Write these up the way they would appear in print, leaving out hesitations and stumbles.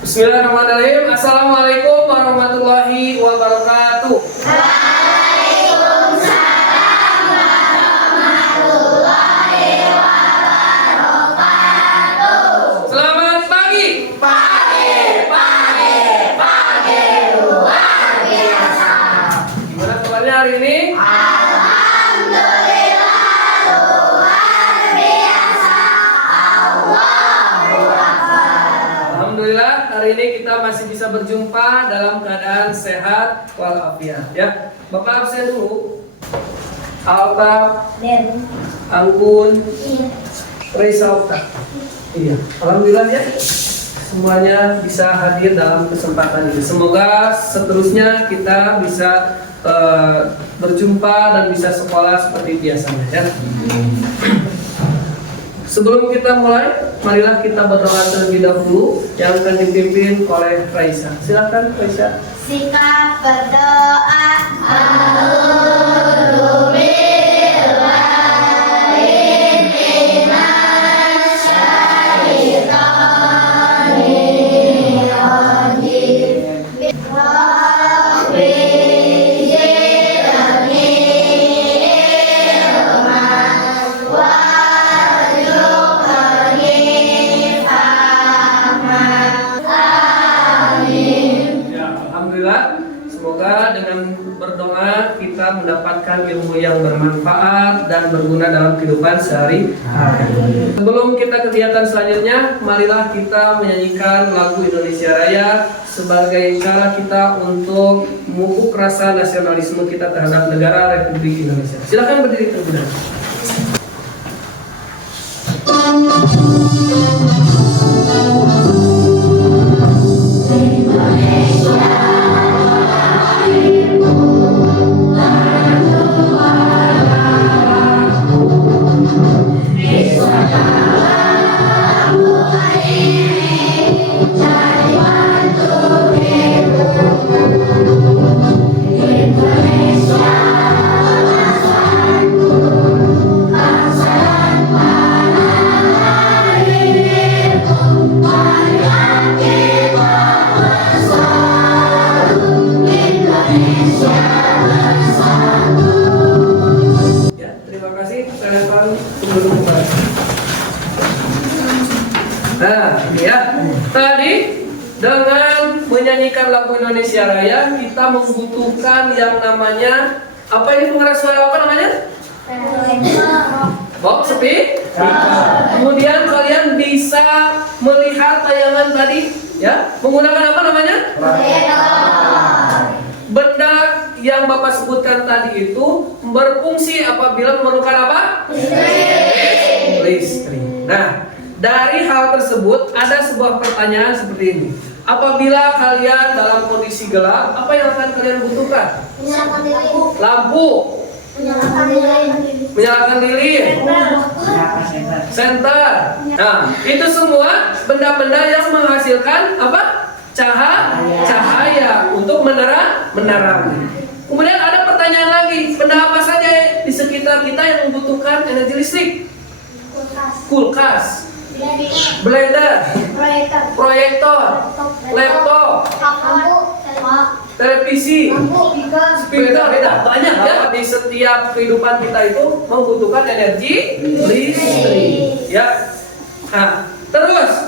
Bismillahirrahmanirrahim. Assalamualaikum warahmatullahi wabarakatuh. Waalaikumsalam warahmatullahi wabarakatuh. Selamat pagi. Pagi luar biasa. Gimana kabarnya hari ini? Alhamdulillah luar biasa. Allahu Akbar. Alhamdulillah hari ini kita masih bisa berjumpa dalam keadaan sehat walafiat ya. Bapak absen dulu. Alta, Anggun, Reza Okta. Iya, alhamdulillah ya. Semuanya bisa hadir dalam kesempatan ini. Semoga seterusnya kita bisa berjumpa dan bisa sekolah seperti biasanya ya. Sebelum kita mulai, marilah kita berdoa terlebih dahulu yang akan dipimpin oleh Raisa. Silakan Raisa. Sikap berdoa. A'udzu billahi minasy syaithanir rajim. Rabbi zidni ilman warzuqni fahman. Amin. Ya, alhamdulillah. Semoga dengan berdoa kita mendapatkan ilmu yang bermanfaat dan berguna dalam kehidupan sehari-hari. Sebelum kita kegiatan selanjutnya, marilah kita menyanyikan lagu Indonesia Raya sebagai cara kita untuk memupuk rasa nasionalisme kita terhadap negara Republik Indonesia. Silakan berdiri terlebih dahulu. Ya, terima kasih. Silakan tunggu kembali. Nah, ini ya. Tadi dengan menyanyikan lagu Indonesia Raya, kita membutuhkan yang namanya apa ini pengeras suara apa namanya? Box speaker. Kemudian kalian bisa melihat tayangan tadi, ya, menggunakan apa namanya? Benda yang Bapak sebutkan tadi itu berfungsi apabila memerlukan apa? Listrik. Nah, dari hal tersebut ada sebuah pertanyaan seperti ini. Apabila kalian dalam kondisi gelap, apa yang akan kalian butuhkan? Lampu, menyalakan lilin, senter. Nah, itu semua benda-benda yang menghasilkan apa? Cahaya untuk menerangi. Kemudian ada pertanyaan lagi, benda apa saja di sekitar kita yang membutuhkan energi listrik? Kulkas, blender, proyektor, laptop, televisi, speaker, beda banyak ya. Di setiap kehidupan kita itu membutuhkan energi listrik, ya. Nah, terus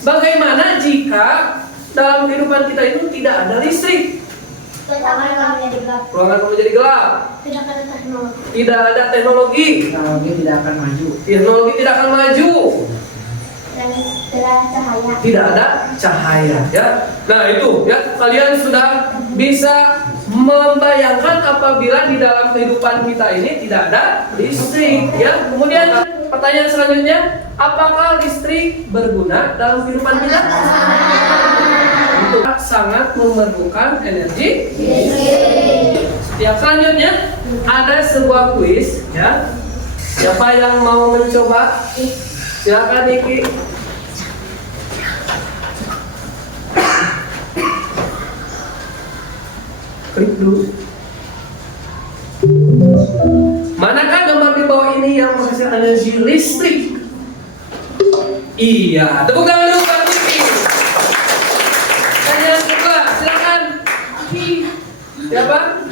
bagaimana jika dalam kehidupan kita itu tidak ada listrik? Ruangan menjadi gelap. Tidak ada teknologi. Teknologi tidak akan maju. Teknologi tidak akan maju. Tidak ada cahaya, ya. Nah, itu ya, kalian sudah bisa membayangkan apabila di dalam kehidupan kita ini tidak ada listrik, ya. Kemudian pertanyaan selanjutnya, apakah listrik berguna dalam kehidupan kita? Untuk sangat memerlukan energi. Yang selanjutnya ada sebuah kuis, ya. Siapa yang mau mencoba? Silakan Niki. Klik dulu. Manakah gambar di bawah ini yang menghasilkan energi listrik? Iya, tepuk tangan dulu Pak Niki. Siapa?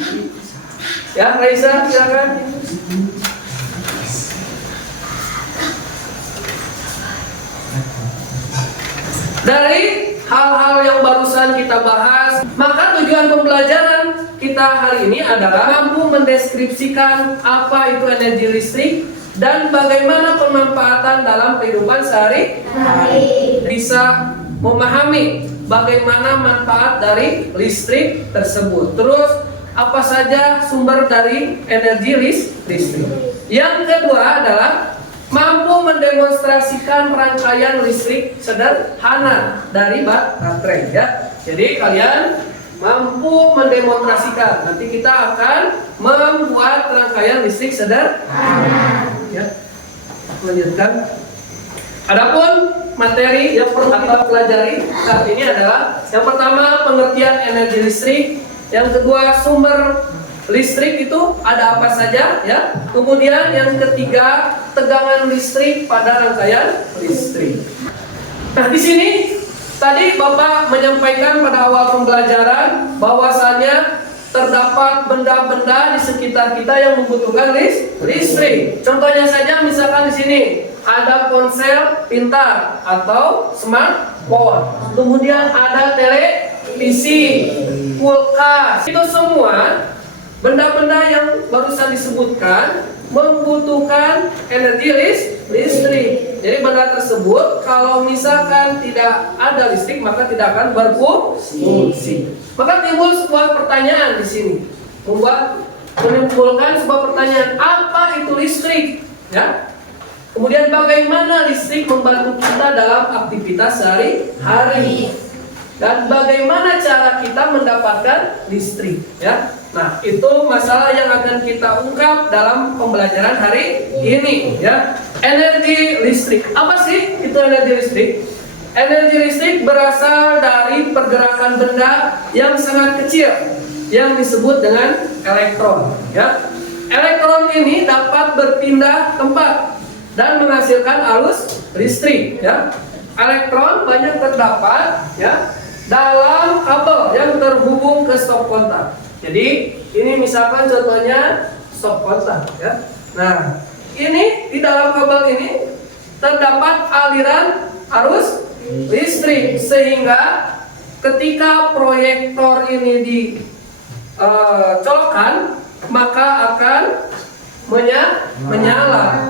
Ya, Raisa, silakan. Dari hal-hal yang barusan kita bahas, maka tujuan pembelajaran kita hari ini adalah mampu mendeskripsikan apa itu energi listrik dan bagaimana pemanfaatan dalam kehidupan sehari-hari. Bisa memahami bagaimana manfaat dari listrik tersebut. Terus apa saja sumber dari energi listrik. Yang kedua adalah mampu mendemonstrasikan rangkaian listrik sederhana dari baterai ya. Jadi kalian mampu mendemonstrasikan. Nanti kita akan membuat rangkaian listrik sederhana. Ya. Lanjutkan. Adapun materi yang perlu kita pelajari saat ini adalah yang pertama pengertian energi listrik, yang kedua sumber listrik itu ada apa saja ya. Kemudian yang ketiga tegangan listrik pada rangkaian listrik. Nah, di sini tadi Bapak menyampaikan pada awal pembelajaran bahwasannya terdapat benda-benda di sekitar kita yang membutuhkan listrik. Contohnya saja misalkan di sini ada ponsel pintar atau smartphone. Kemudian ada televisi, kulkas. Itu semua benda-benda yang barusan disebutkan membutuhkan energi listrik. Jadi benda tersebut kalau misalkan tidak ada listrik maka tidak akan berfungsi. Maka timbul sebuah pertanyaan di sini, menimbulkan sebuah pertanyaan, apa itu listrik? Ya. Kemudian bagaimana listrik membantu kita dalam aktivitas sehari-hari? Dan bagaimana cara kita mendapatkan listrik? Ya. Nah, itu masalah yang akan kita ungkap dalam pembelajaran hari ini. Ya. Energi listrik. Apa sih itu energi listrik? Energi listrik berasal dari pergerakan benda yang sangat kecil yang disebut dengan elektron. Ya. Elektron ini dapat berpindah tempat dan menghasilkan arus listrik. Ya. Elektron banyak terdapat ya dalam kabel yang terhubung ke stop kontak. Jadi ini misalkan contohnya stop kontak. Ya. Nah, ini di dalam kabel ini terdapat aliran arus listrik sehingga ketika proyektor ini dicolokkan maka akan menyala.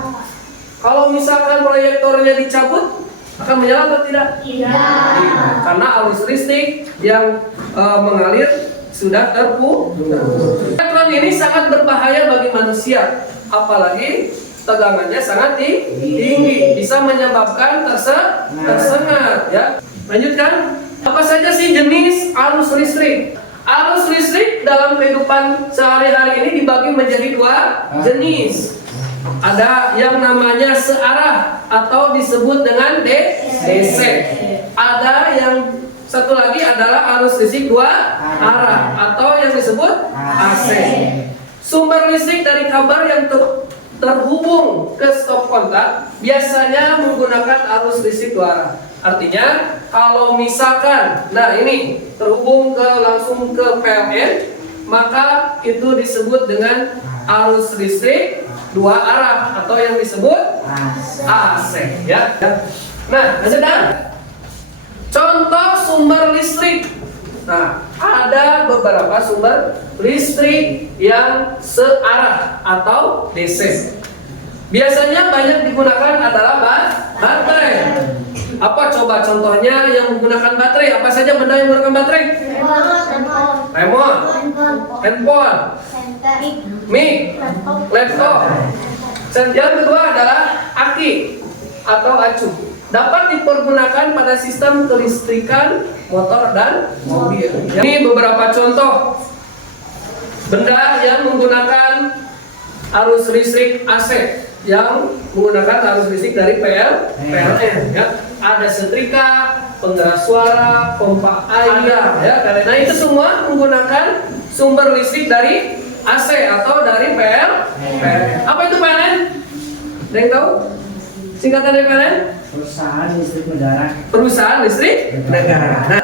Kalau misalkan proyektornya dicabut akan menyala atau tidak? Tidak. Karena arus listrik yang mengalir sudah terputus. Elektron ini sangat berbahaya bagi manusia, apalagi tegangannya sangat tinggi, bisa menyebabkan tersengat. Ya. Lanjutkan. Apa saja sih jenis arus listrik? Arus listrik dalam kehidupan sehari-hari ini dibagi menjadi dua jenis. Ada yang namanya searah atau disebut dengan DC. Ada yang satu lagi adalah arus listrik dua arah atau yang disebut AC. Sumber listrik dari kabel yang terhubung ke stop kontak biasanya menggunakan arus listrik dua arah. Artinya kalau misalkan, nah ini terhubung langsung ke PLN, maka itu disebut dengan arus listrik dua arah atau yang disebut AC. Ya. Nah, sedang contoh sumber listrik. Nah, ada beberapa sumber listrik yang searah atau DC. Biasanya banyak digunakan adalah baterai. Apa coba contohnya yang menggunakan baterai? Apa saja benda yang menggunakan baterai? Remote, handphone, mic, laptop. Yang kedua adalah aki atau acu. Dapat dipergunakan pada sistem kelistrikan motor dan mobil. Ini beberapa contoh benda yang menggunakan arus listrik AC, yang menggunakan arus listrik dari PLN. Ya. Ada setrika, penggeras suara, pompa air. Ya. Nah itu semua menggunakan sumber listrik dari AC atau dari PLN. Apa itu PLN? Ada yang tahu? Singkatan dari PLN? Perusahaan listrik negara. Perusahaan listrik negara. Nah,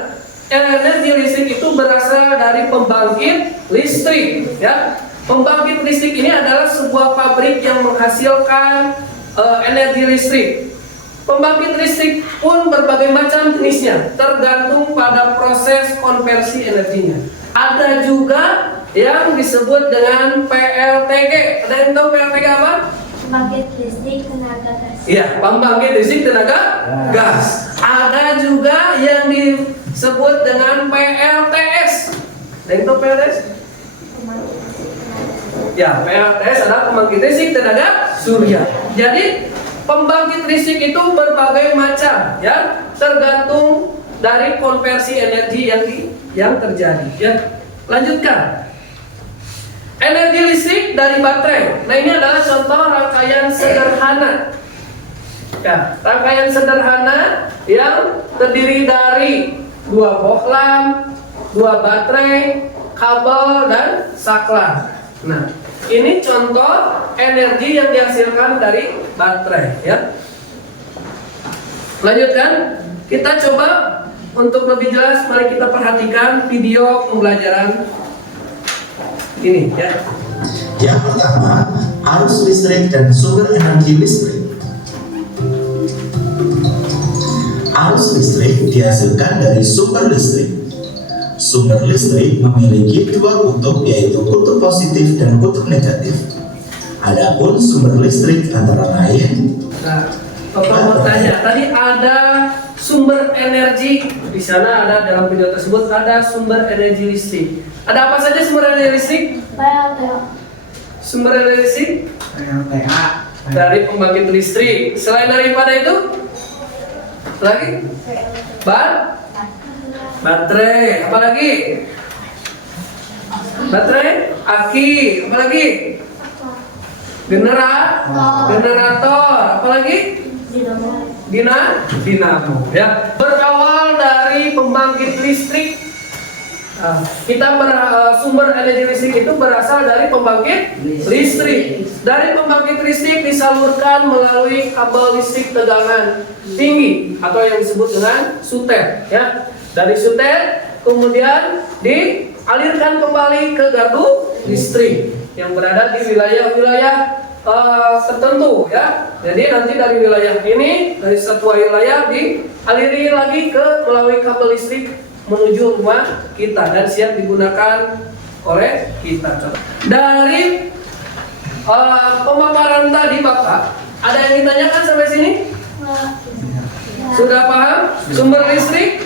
energi listrik itu berasal dari pembangkit listrik, ya. Pembangkit listrik ini adalah sebuah pabrik yang menghasilkan energi listrik. Pembangkit listrik pun berbagai macam jenisnya, tergantung pada proses konversi energinya. Ada juga yang disebut dengan PLTG. Ada yang tahu PLTG apa? Pembangkit listrik tenaga gas. Iya, pembangkit listrik tenaga gas. Ada juga yang disebut dengan PLTS. Ada yang tahu PLTS? Ya, PLTS adalah pembangkit listrik tenaga surya. Jadi pembangkit listrik itu berbagai macam, ya, tergantung dari konversi energi yang terjadi. Ya, lanjutkan. Energi listrik dari baterai. Nah, ini adalah contoh rangkaian sederhana. Ya, rangkaian sederhana yang terdiri dari 2 bohlam, 2 baterai, kabel, dan saklar. Nah, ini contoh energi yang dihasilkan dari baterai, ya. Lanjutkan, kita coba untuk lebih jelas, mari kita perhatikan video pembelajaran ini, ya. Yang pertama, arus listrik dan sumber energi listrik. Arus listrik dihasilkan dari sumber listrik. Sumber listrik memiliki 2 kutub, yaitu kutub positif dan kutub negatif. Adapun sumber listrik antara lain. Nah, Bapak mau tanya, tadi ada sumber energi di sana, ada dalam video tersebut ada sumber energi listrik. Ada apa saja sumber energi listrik? Sumber energi listrik dari pembangkit listrik. Selain daripada itu, lagi baterai, apa lagi? Baterai, aki, apa lagi? Generator, apa lagi? Dinamo, ya. Berawal dari pembangkit listrik. Sumber energi listrik itu berasal dari pembangkit listrik. Dari pembangkit listrik disalurkan melalui kabel listrik tegangan tinggi atau yang disebut dengan sutet, ya. Dari sutet kemudian dialirkan kembali ke gardu listrik yang berada di wilayah-wilayah tertentu, ya. Jadi nanti dari wilayah ini, dari satu wilayah dialiri lagi melalui kabel listrik menuju rumah kita dan siap digunakan oleh kita. Dari pemaparan tadi Bapak, ada yang ditanyakan sampai sini? Sudah paham sumber listrik?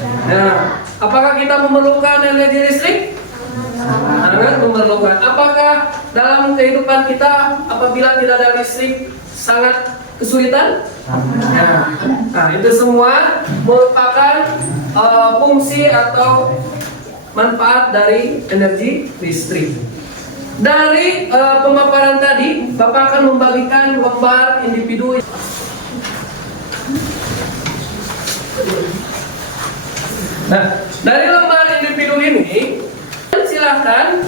Nah, apakah kita memerlukan energi listrik? Sangat memerlukan. Apakah dalam kehidupan kita apabila tidak ada listrik sangat kesulitan? Nah, itu semua merupakan fungsi atau manfaat dari energi listrik. Dari pemaparan tadi, Bapak akan membagikan lembar individu. Nah, dari lembar individu ini silahkan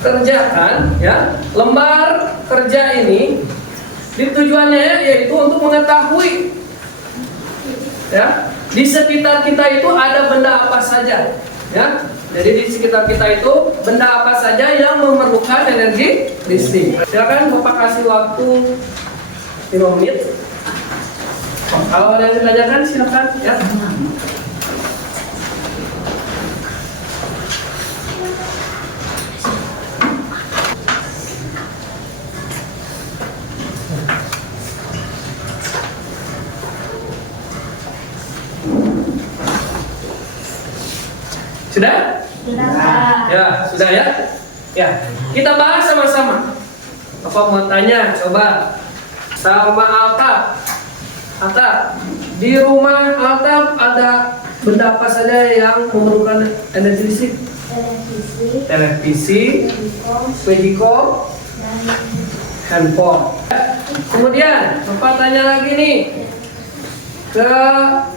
kerjakan, ya. Lembar kerja ini tujuannya yaitu untuk mengetahui, ya, di sekitar kita itu ada benda apa saja, ya. Jadi di sekitar kita itu benda apa saja yang memerlukan energi listrik. Silakan Bapak kasih waktu 5 menit. Kalau ada yang ditanyakan silakan, ya. Sudah? Ya, sudah ya? Ya, kita bahas sama-sama. Bapak mau tanya, coba sama Alta. Alta, di rumah Alta ada benda apa saja yang memerlukan energi listrik? Televisi, Magicom, handphone. Kemudian, Bapak tanya lagi nih ke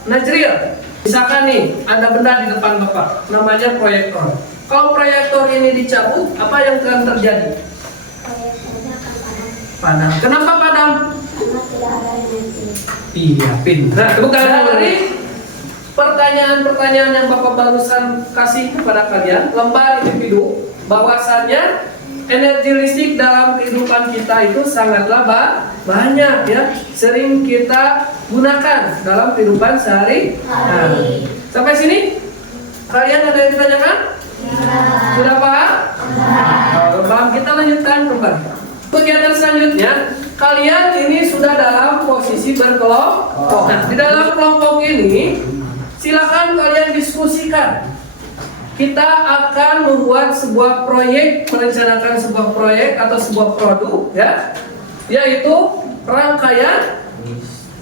Najril. Misalkan nih, ada benda di depan Bapak, namanya proyektor. Kalau proyektor ini dicabut, apa yang akan terjadi? Padam. Kenapa padam? Karena tidak ada energi. Iya, pintar. Bukan dari pertanyaan-pertanyaan yang Bapak barusan kasih kepada kalian, lembar individu, bahwasannya energi listrik dalam kehidupan kita itu sangatlah banyak ya, sering kita gunakan dalam kehidupan sehari-hari. Sampai sini kalian ada yang ditanyakan? Sudah paham? Kalau paham, kita lanjutkan kembali. Kegiatan selanjutnya, kalian ini sudah dalam posisi berkelompok. Nah, di dalam kelompok ini silakan kalian diskusikan. Kita akan membuat sebuah proyek, merencanakan sebuah proyek atau sebuah produk ya, yaitu rangkaian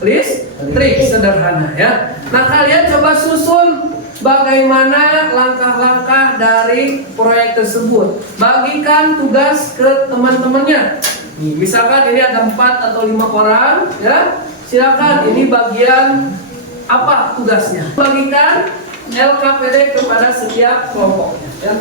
listrik sederhana ya. Nah, kalian coba susun bagaimana langkah-langkah dari proyek tersebut. Bagikan tugas ke teman-temannya. Misalkan ini ada 4 atau 5 orang ya. Silakan, ini bagian apa tugasnya. Bagikan LKPD kepada setiap kelompoknya ya.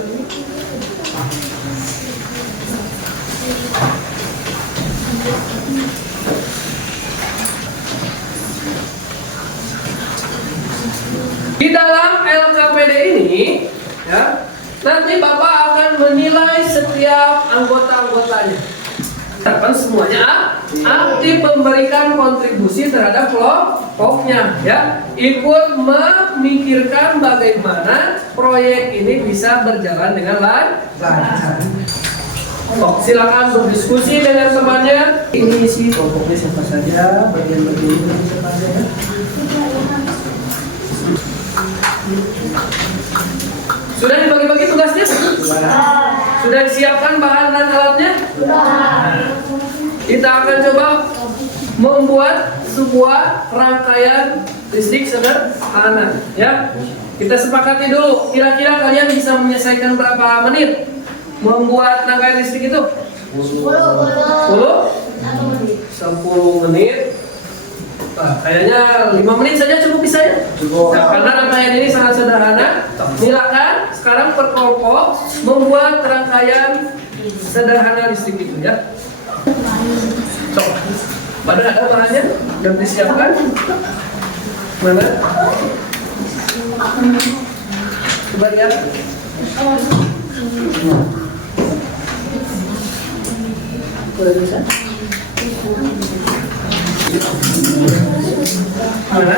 Di dalam LKPD ini ya, nanti Bapak akan menilai setiap anggota-anggotanya. Kan semuanya aktif memberikan kontribusi terhadap kelompoknya ya, ikut memikirkan bagaimana proyek ini bisa berjalan dengan lancar. Silakan berdiskusi dengan temannya. Ini isi kelompoknya siapa saja, bagian-bagian ini siapa saja ya. Sudah dibagi-bagi tugasnya? Sudah disiapkan bahan dan alatnya? Kita akan coba membuat sebuah rangkaian listrik sederhana ya. Kita sepakati dulu, kira-kira kalian bisa menyelesaikan berapa menit membuat rangkaian listrik itu? 10 menit. Nah, kayaknya 5 menit saja cukup bisa ya? Nah, karena rangkaian ini sangat sederhana, silakan sekarang per kelompok membuat rangkaian sederhana listrik itu ya. Coba, pada ada bahannya dan disiapkan? Mana? Coba lihat. Boleh bisa? Mana?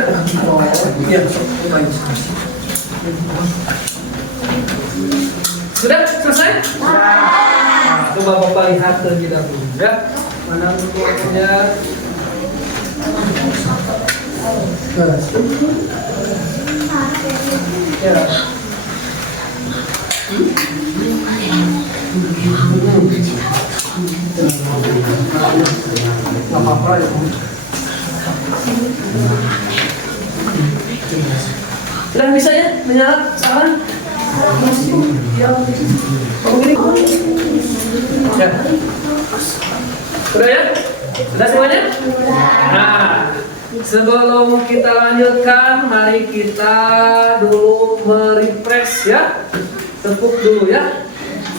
Oh, iya, sudah selesai? Nah, coba Bapak lihat terlebih dahulu ya. Mana bukunya? Ya. Nggak apa-apa ya. Sudah bisa ya menyala saran? Ya, begini. Ya. Sudah ya? Sudah semuanya? Nah, sebelum kita lanjutkan, mari kita dulu merefresh ya. Tepuk dulu ya.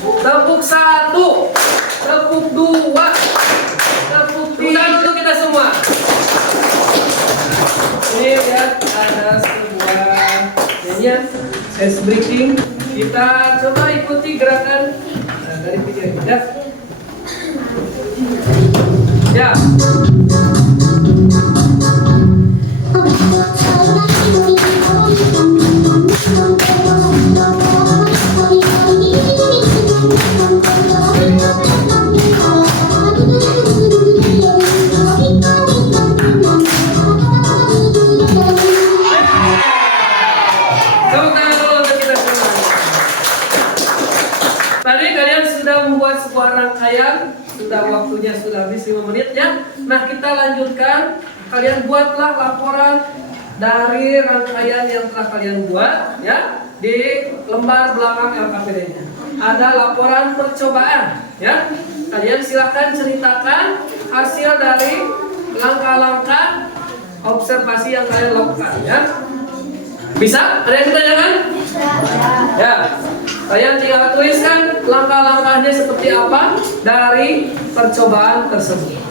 Tepuk 1, tepuk 2, tepuk 3 dulu kita semua. Ini lihat ada sebuah nyanyian ice breaking. Kita coba ikuti gerakan dari video ini ya. Ya. Tadi kalian sudah membuat sebuah rangkaian, sudah waktunya sudah habis 5 menit ya. Nah, kita lanjutkan. Kalian buatlah laporan dari rangkaian yang telah kalian buat ya di lembar belakang LKPD-nya. Ada laporan percobaan ya. Kalian silakan ceritakan hasil dari langkah-langkah observasi yang kalian lakukan ya. Bisa? Ada yang ditanyakan? Ya. Kalian tinggal tuliskan langkah-langkahnya seperti apa dari percobaan tersebut.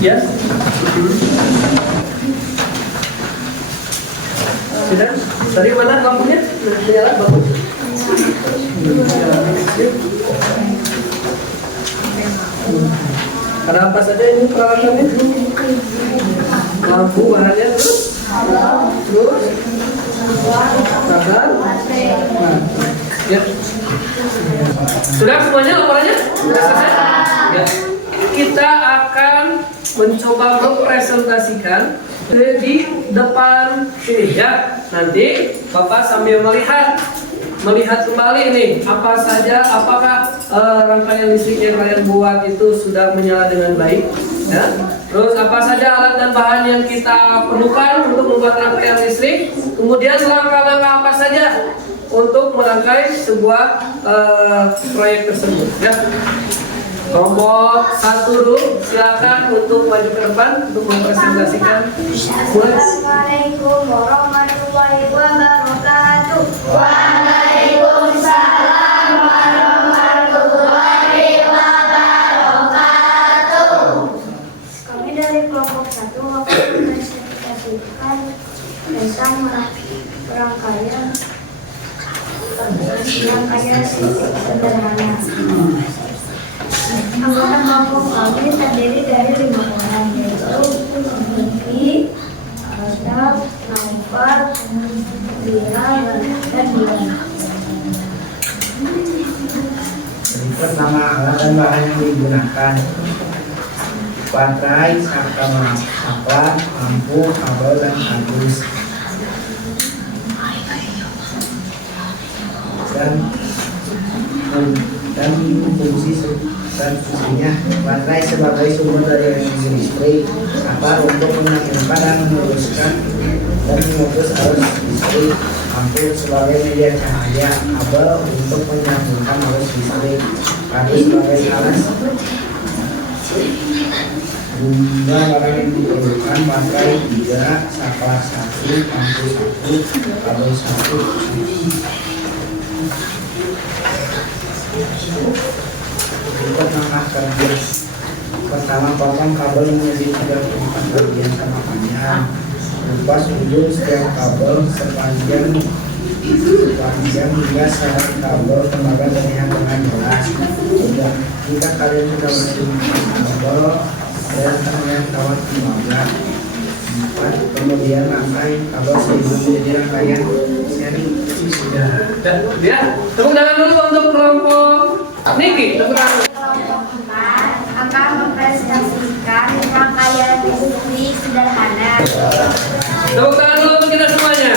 Ya. Sudah? Tadi mana lampunya? Sudah nyala bagus. Ada apa saja ini peralatannya? Lampu, bahannya terus? Tahan? Ya. Sudah semuanya laporannya? Sudah selesai? Ya. Kita akan mencoba mempresentasikan di depan sini ya. Nanti Bapak sambil melihat kembali nih apa saja, apakah rangkaian listrik yang kalian buat itu sudah menyala dengan baik ya. Terus apa saja alat dan bahan yang kita perlukan untuk membuat rangkaian listrik, kemudian langkah-langkah apa saja untuk merangkai sebuah proyek tersebut ya. Kelompok 1 dulu, silakan untuk maju ke depan untuk mempresentasikan. Assalamualaikum warahmatullahi wabarakatuh. Waalaikumsalam warahmatullahi wabarakatuh. Kami dari kelompok 1 akan mempresentasikan tentang rangkaian listrik sederhana. Anggota kelompok kami terdiri dari 5 orang, yaitu Vicky, Adam, Naufal, Bira, dan Dian. Berikut nama alat dan bahan yang digunakan: baterai, saklar, lampu, kabel, dan kardus. Dan fungsi dan fungsinya: baterai sebagai sumber dari energi listrik, saklar untuk menyambungkan dan memutus arus listrik, lampu sebagai media cahaya, kabel untuk menyambungkan arus listrik, kardus sebagai alas guna barang yang diperlukan: baterai 3, saklar 1, lampu 1, kabel 1. Berikut langkah kerja. Pertama, potong kabel menjadi 34 bagian sama panjang. Lepas ujung setiap kabel sepanjang hingga sarang kabel tembaga terlihat dengan jelas. Sudah, jika kalian sudah menemukan kabel, kalian akan melihat kawat tembaga. 4. Kemudian rangkai kabel sehingga menjadi rangkaian seri. Sudah. Ya, tepuk tangan dulu untuk kelompok Niki. Tepuk tangan. Kelompok 4 akan mempresentasikan rangkaian listrik sederhana. Tepuk tangan dulu untuk kita semuanya.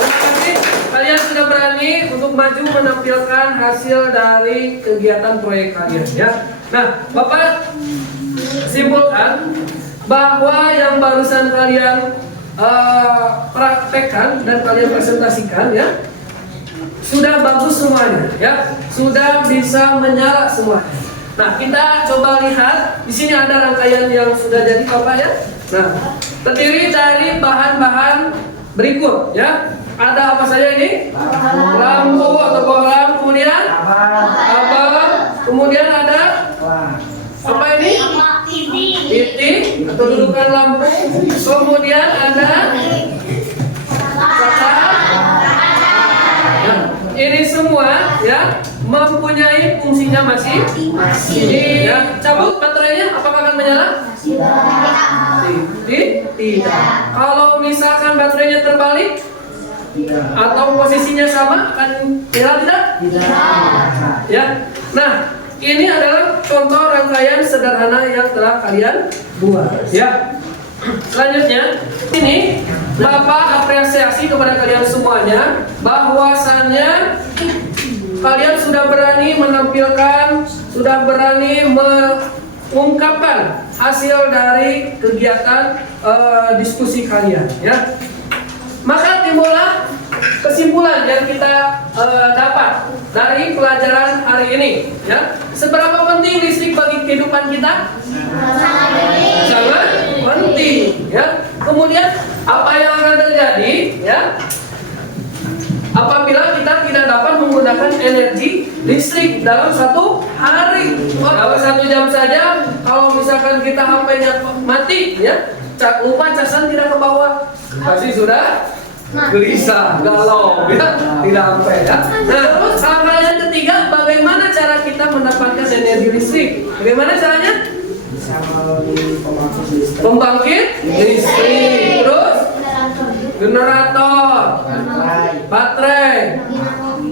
Terima kasih. Kalian sudah berani untuk maju menampilkan hasil dari kegiatan proyek kalian ya. Nah, Bapak simpulkan bahwa yang barusan kalian praktekkan dan kalian presentasikan ya, sudah bagus semuanya ya, sudah bisa menyala semuanya. Nah, kita coba lihat di sini ada rangkaian yang sudah jadi Bapak ya. Nah, terdiri dari bahan-bahan berikut ya. Ada apa saja ini? Lampu atau bohlam, kemudian kabel, kemudian ada apa ini? Titik atau dudukan lampu, kemudian ada saklar. Nah, ini semua ya mempunyai fungsinya masing-masing. Ya, cabut baterainya apakah akan menyala? Tidak. Kalau misalkan baterainya terbalik atau posisinya sama akan menyala tidak? Ya. Nah, ini adalah contoh rangkaian sederhana yang telah kalian buat ya. Selanjutnya, ini Bapak apresiasi kepada kalian semuanya bahwasannya kalian sudah berani menampilkan, sudah berani mengungkapkan hasil dari kegiatan diskusi kalian ya. Maka timbullah kesimpulan yang kita dapat dari pelajaran hari ini ya. Seberapa penting listrik bagi kehidupan kita? Sangat penting ya. Kemudian apa yang akan terjadi ya apabila kita tidak dapat menggunakan energi listrik dalam satu hari. Dalam 1 jam saja, kalau misalkan kita HP-nya mati, ya, lupa casan tidak ke bawah, pasti sudah gelisah, galau, ya, tidak sampai, ya. Nah, terus hal yang ketiga, bagaimana cara kita mendapatkan energi listrik? Bagaimana caranya? Bisa melalui Pembangkit listrik, terus generator, baterai,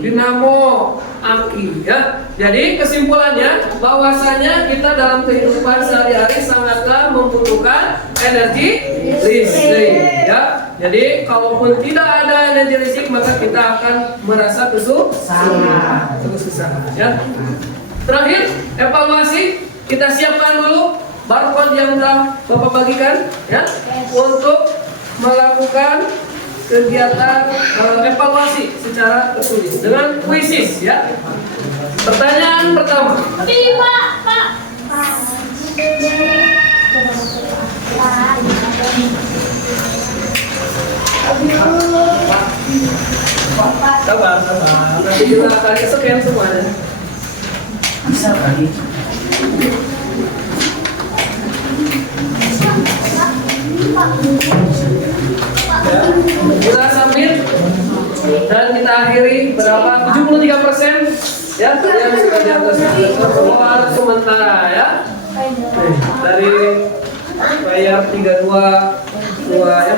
dinamo, aki, ya. Jadi kesimpulannya bahwasanya kita dalam kehidupan sehari-hari sangatlah membutuhkan energi listrik, ya. Jadi kalaupun tidak ada energi listrik maka kita akan merasa kesusahan, ya. Terakhir, evaluasi kita siapkan dulu barcode yang sudah Bapak bagikan, ya, untuk melakukan kegiatan evaluasi secara tertulis dengan kuisis, ya. Pertanyaan pertama. Sabar. Nanti juga akan kesekian semuanya. bisa lagi. Ya, kita sambil dan kita akhiri berapa 73% ya yang sudah di atas keluar sementara ya. Dari bayar 32 ya.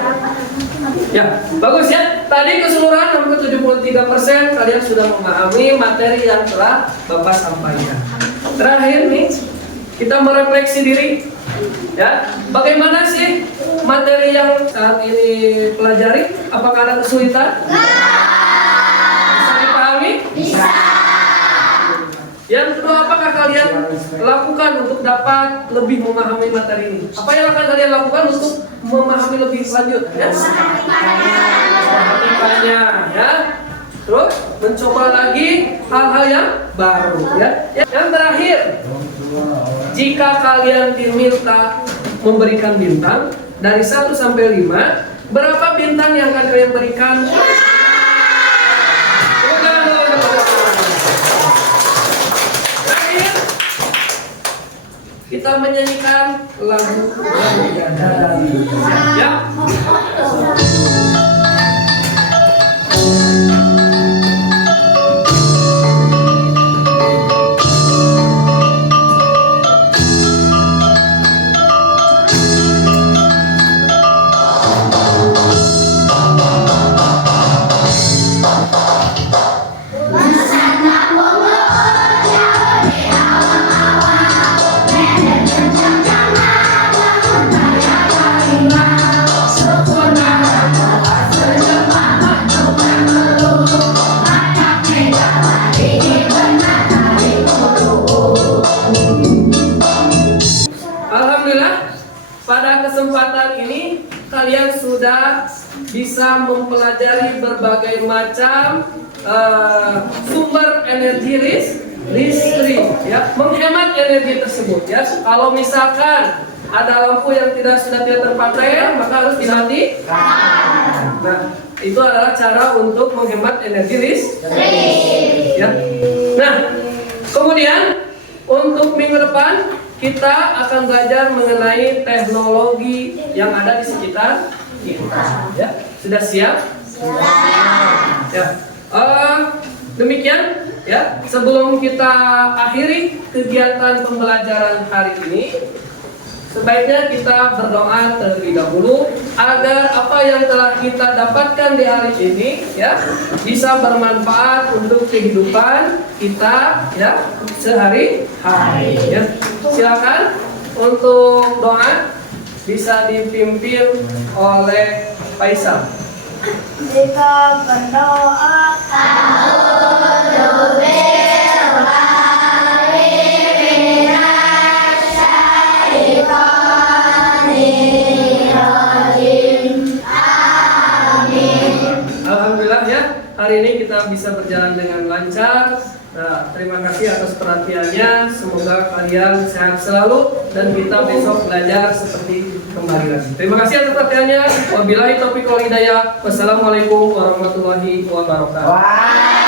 Ya, bagus ya. Tadi keseluruhan hampir 73% kalian sudah memahami materi yang telah Bapak sampaikan. Terakhir nih, kita merefleksi diri. Ya, bagaimana sih materi yang saat ini pelajari? Apakah ada kesulitan? Bisa dipahami? Bisa. Yang kedua, apakah kalian lakukan untuk dapat lebih memahami materi ini? Apa yang akan kalian lakukan untuk memahami lebih lanjut? Ya, memperhatikannya, ya. Terus mencoba lagi hal-hal yang baru, ya. Yang terakhir, jika kalian diminta memberikan bintang dari 1 sampai 5, berapa bintang yang akan kalian berikan? Terakhir, kita menyanyikan lagu ya. Alhamdulillah, pada kesempatan ini kalian sudah bisa mempelajari berbagai macam sumber energi listrik, ya, menghemat energi tersebut, ya. Kalau misalkan ada lampu yang sudah tidak terpakai, maka harus dimatikan. Nah, itu adalah cara untuk menghemat energi listrik, ya. Nah, kemudian untuk minggu depan kita akan belajar mengenai teknologi yang ada di sekitar kita. Ya, sudah siap? Siap. Ya. Demikian ya. Sebelum kita akhiri kegiatan pembelajaran hari ini, sebaiknya kita berdoa terlebih dahulu agar apa yang telah kita dapatkan di hari ini ya bisa bermanfaat untuk kehidupan kita ya sehari-hari ya. Silakan untuk doa bisa dipimpin oleh Faisal. Jika berdoa Alhamdulillah ya, hari ini kita bisa berjalan dengan lancar. Nah, terima kasih atas perhatiannya. Semoga kalian sehat selalu dan kita besok belajar seperti kembali lagi. Terima kasih atas perhatiannya. Wabillahi taufiq wal hidayah. Wassalamualaikum warahmatullahi wabarakatuh.